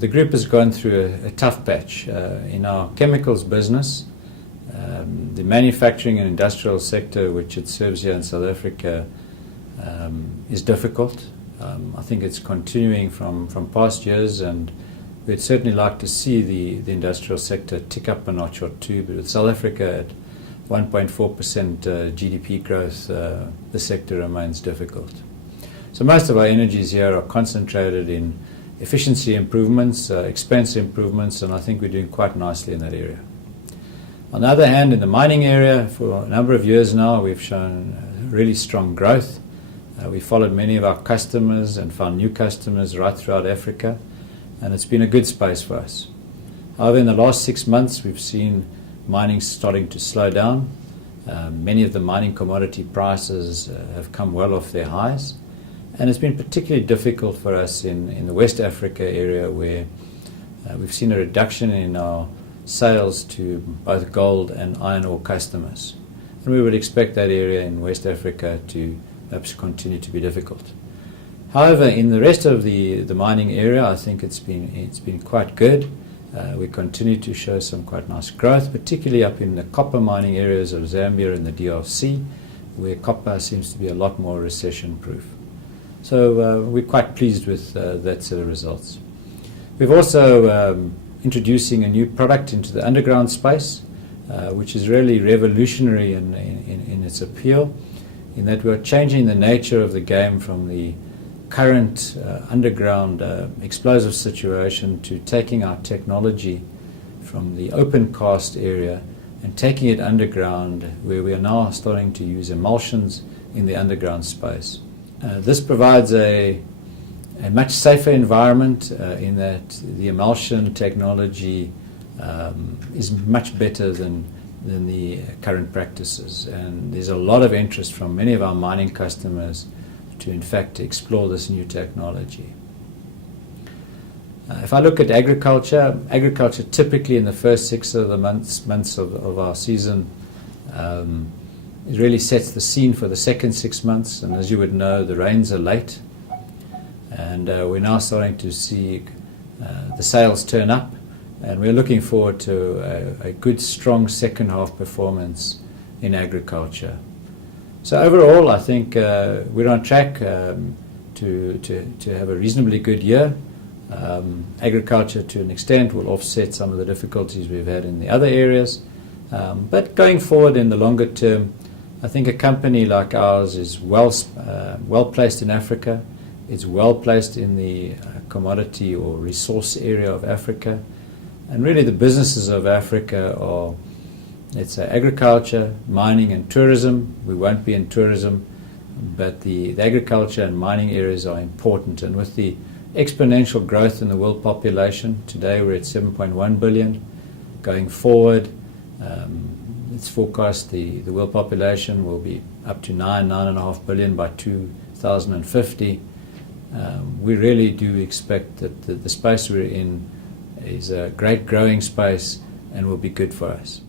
The group has gone through a tough patch. In our chemicals business, the manufacturing and industrial sector which it serves here in South Africa is difficult. I think it's continuing from past years, and we'd certainly like to see the industrial sector tick up a notch or two, but with South Africa at 1.4% GDP growth, the sector remains difficult. So most of our energies here are concentrated in efficiency improvements, expense improvements, and I think we're doing quite nicely in that area. On the other hand, in the mining area, for a number of years now, we've shown really strong growth. We followed many of our customers and found new customers right throughout Africa, and it's been a good space for us. However, in the last 6 months, we've seen mining starting to slow down. Many of the mining commodity prices have come well off their highs, and it's been particularly difficult for us in the West Africa area, where we've seen a reduction in our sales to both gold and iron ore customers. And we would expect that area in West Africa to perhaps continue to be difficult. However, in the rest of the mining area, I think it's been quite good. We continue to show some quite nice growth, particularly up in the copper mining areas of Zambia and the DRC, where copper seems to be a lot more recession-proof. So we're quite pleased with that set of results. We've also introducing a new product into the underground space, which is really revolutionary in its appeal, in that we're changing the nature of the game from the current underground explosive situation to taking our technology from the open cast area and taking it underground, where we are now starting to use emulsions in the underground space. This provides a much safer environment in that the emulsion technology is much better than the current practices, and there's a lot of interest from many of our mining customers to in fact explore this new technology. If I look at agriculture typically in the first 6 of the months of our season it really sets the scene for the second 6 months, and as you would know, the rains are late, and we're now starting to see the sales turn up, and we're looking forward to a good strong second half performance in agriculture. So overall, I think we're on track to have a reasonably good year. Agriculture, to an extent, will offset some of the difficulties we've had in the other areas. But going forward in the longer term, I think a company like ours is well placed in Africa. It's well placed in the commodity or resource area of Africa. And really the businesses of Africa are, let's say, agriculture, mining and tourism. We won't be in tourism, but the agriculture and mining areas are important. And with the exponential growth in the world population, today we're at 7.1 billion. Going forward, it's forecast the world population will be up to 9.5 billion by 2050. We really do expect that the space we're in is a great growing space and will be good for us.